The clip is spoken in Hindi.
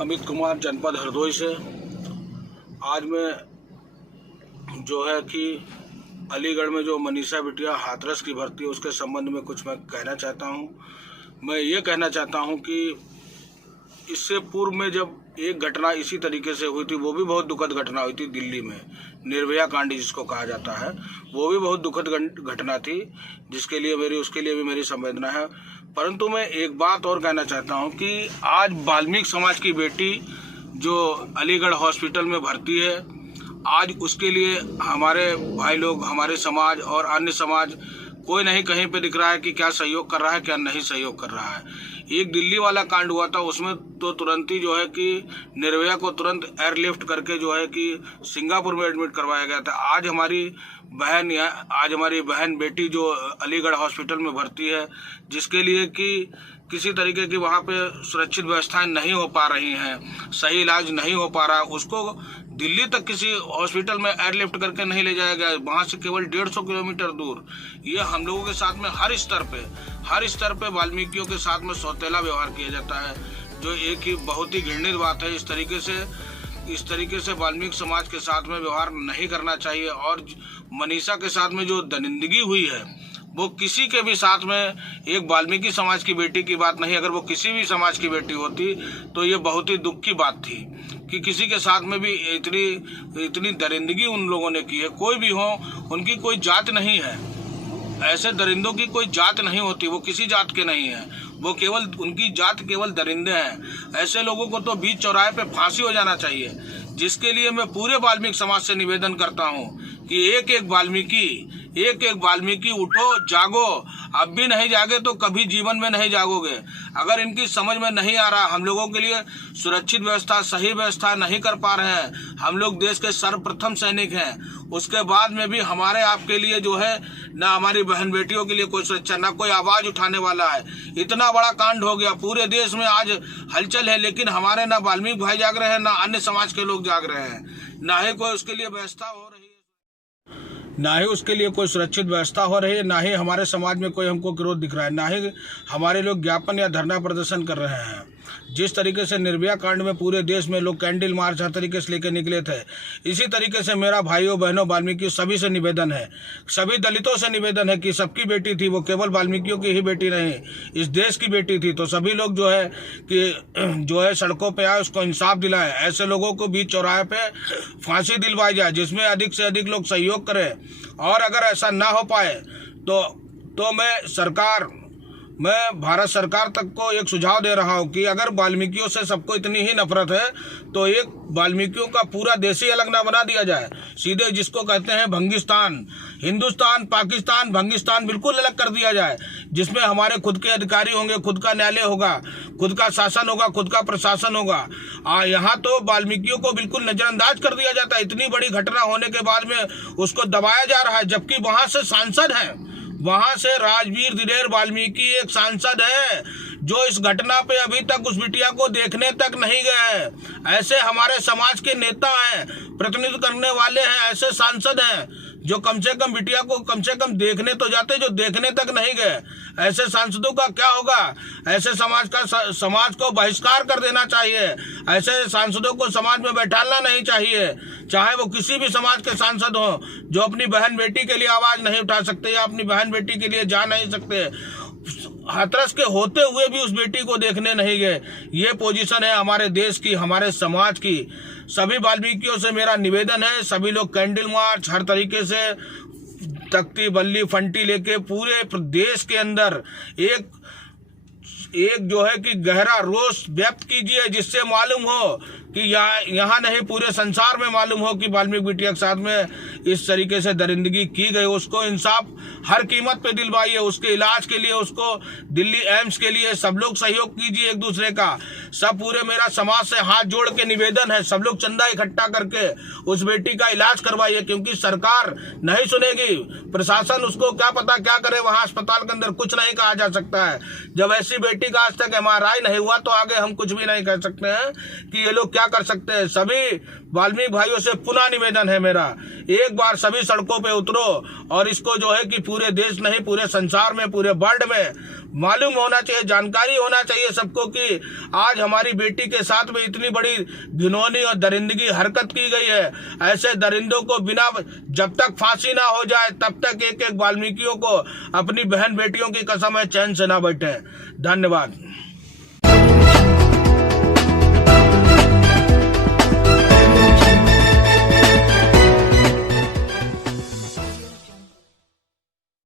अमित कुमार, जनपद हरदोई से। आज मैं जो है कि अलीगढ़ में जो मनीषा बिटिया हाथरस की भर्ती है उसके संबंध में कुछ मैं कहना चाहता हूँ। मैं ये कहना चाहता हूँ कि इससे पूर्व में जब एक घटना इसी तरीके से हुई थी, वो भी बहुत दुखद घटना हुई थी दिल्ली में, निर्भया कांड जिसको कहा जाता है, वो भी बहुत दुखद घटना थी, जिसके लिए उसके लिए भी मेरी संवेदना है। परंतु मैं एक बात और कहना चाहता हूं कि आज वाल्मीकि समाज की बेटी जो अलीगढ़ हॉस्पिटल में भर्ती है, आज उसके लिए हमारे भाई लोग, हमारे समाज और अन्य समाज कोई नहीं कहीं पे दिख रहा है कि क्या सहयोग कर रहा है, क्या नहीं सहयोग कर रहा है। एक दिल्ली वाला कांड हुआ था, उसमें तो तुरंत ही जो है कि निर्भया को तुरंत एयरलिफ्ट करके जो है कि सिंगापुर में एडमिट करवाया गया था। आज हमारी बहन बेटी जो अलीगढ़ हॉस्पिटल में भर्ती है, जिसके लिए कि किसी तरीके की वहाँ पे सुरक्षित व्यवस्थाएं नहीं हो पा रही हैं, सही इलाज नहीं हो पा रहा, उसको दिल्ली तक किसी हॉस्पिटल में एयरलिफ्ट करके नहीं ले जाया गया, वहाँ से केवल 150 किलोमीटर दूर। ये हम लोगों के साथ में हर स्तर पे वाल्मीकियों के साथ में सौतेला व्यवहार किया जाता है, जो एक ही बहुत ही घृणित बात है। इस तरीके से वाल्मीकि समाज के साथ में व्यवहार नहीं करना चाहिए। और मनीषा के साथ में जो दरिंदगी हुई है, वो किसी के भी साथ में, एक वाल्मीकि समाज की बेटी की बात नहीं, अगर वो किसी भी समाज की बेटी होती तो ये बहुत ही दुख की बात थी कि किसी के साथ में भी इतनी दरिंदगी उन लोगों ने की है। कोई भी हो, उनकी कोई जात नहीं है, ऐसे दरिंदों की कोई जात नहीं होती, वो किसी जात के नहीं है, वो केवल उनकी जात केवल दरिंदे हैं। ऐसे लोगों को तो बीच चौराहे पे फांसी हो जाना चाहिए, जिसके लिए मैं पूरे वाल्मीकि समाज से निवेदन करता हूँ कि एक एक वाल्मीकि उठो, जागो। अब भी नहीं जागे तो कभी जीवन में नहीं जागोगे। अगर इनकी समझ में नहीं आ रहा, हम लोगों के लिए सुरक्षित व्यवस्था, सही व्यवस्था नहीं कर पा रहे हैं, हम लोग देश के सर्वप्रथम सैनिक हैं, उसके बाद में भी हमारे आपके लिए जो है ना, हमारी बहन बेटियों के लिए कोई सुरक्षा, ना कोई आवाज उठाने वाला है। इतना बड़ा कांड हो गया, पूरे देश में आज हलचल है, लेकिन हमारे ना वाल्मीकि भाई जाग रहे हैं, ना अन्य समाज के लोग जाग रहे हैं, ना ही कोई उसके लिए व्यवस्था हो रही है, ना ही उसके लिए कोई सुरक्षित व्यवस्था हो रही है, ना ही हमारे समाज में कोई हमको विरोध दिख रहा है, ना ही हमारे लोग ज्ञापन या धरना प्रदर्शन कर रहे हैं। जिस तरीके से निर्भया कांड में पूरे देश में लोग कैंडल मार्च हर तरीके से लेकर निकले थे, इसी तरीके से मेरा भाइयों बहनों वाल्मीकि सभी से निवेदन है, सभी दलितों से निवेदन है कि सबकी बेटी थी, वो केवल वाल्मीकियों की ही बेटी नहीं, इस देश की बेटी थी। तो सभी लोग जो है सड़कों पे आए, उसको इंसाफ दिलाए, ऐसे लोगों को बीच चौराहे पे फांसी दिलवाई जाए, जिसमें अधिक से अधिक लोग सहयोग करें। और अगर ऐसा ना हो पाए तो मैं भारत सरकार तक को एक सुझाव दे रहा हूँ कि अगर वाल्मीकियों से सबको इतनी ही नफरत है तो एक वाल्मीकियों का पूरा देश ही अलग ना बना दिया जाए, सीधे जिसको कहते हैं भंगिस्तान, हिंदुस्तान, पाकिस्तान, भंगिस्तान बिल्कुल अलग कर दिया जाए, जिसमें हमारे खुद के अधिकारी होंगे, खुद का न्यायालय होगा, खुद का शासन होगा, खुद का प्रशासन होगा। यहाँ तो वाल्मीकियों को बिल्कुल नजरअंदाज कर दिया जाता है। इतनी बड़ी घटना होने के बाद में उसको दबाया जा रहा है, जबकि वहां से सांसद है, वहां से राजवीर दिलेर वाल्मीकि एक सांसद है जो इस घटना पे अभी तक उस बिटिया को देखने तक नहीं गए। ऐसे हमारे समाज के नेता हैं, प्रतिनिधित्व करने वाले हैं, ऐसे सांसद हैं जो कम से कम बिटिया को कम से कम देखने तो जाते, जो देखने तक नहीं गए। ऐसे सांसदों का क्या होगा? ऐसे समाज को बहिष्कार कर देना चाहिए, ऐसे सांसदों को समाज में बैठाना नहीं चाहिए, चाहे वो किसी भी समाज के सांसद हो, जो अपनी बहन बेटी के लिए आवाज नहीं उठा सकते या अपनी बहन बेटी के लिए जा नहीं सकते, हाथरस के होते हुए भी उस बेटी को देखने नहीं गए। ये पोजीशन है हमारे देश की, हमारे समाज की। सभी वाल्मीकियों से मेरा निवेदन है, सभी लोग कैंडल मार्च, हर तरीके से तख्ती बल्ली फंटी लेके पूरे देश के अंदर एक जो है कि गहरा रोष व्यक्त कीजिए, जिससे मालूम हो कि यहाँ नहीं पूरे संसार में मालूम हो कि वाल्मीकि बिटिया के साथ में इस तरीके से दरिंदगी की गई। उसको इंसाफ हर कीमत पे दिलवाइए, उसके इलाज के लिए, उसको दिल्ली एम्स के लिए सब लोग सहयोग कीजिए एक दूसरे का। सब पूरे मेरा समाज से हाथ जोड़ के निवेदन है, सब लोग चंदा इकट्ठा करके उस बेटी का इलाज करवाइए, क्योंकि सरकार नहीं सुनेगी, प्रशासन उसको क्या पता क्या करे, वहां अस्पताल के अंदर कुछ नहीं कहा जा सकता है। जब ऐसी बेटी का आज तक MRI नहीं हुआ तो आगे हम कुछ भी नहीं कह सकते हैं कि ये लोग क्या कर सकते हैं। सभी वाल्मीकि भाइयों से पुनः निवेदन है मेरा, एक बार सभी सड़कों पे उतरो और इसको जो है कि पूरे देश नहीं, पूरे संसार में, पूरे वर्ल्ड में मालूम होना चाहिए, जानकारी होना चाहिए सबको कि आज हमारी बेटी के साथ में इतनी बड़ी घिनौनी और दरिंदगी हरकत की गई है। ऐसे दरिंदों को बिना, जब तक फांसी ना हो जाए तब तक एक एक वाल्मीकियों को अपनी बहन बेटियों की कसम है चैन से ना बैठे। धन्यवाद।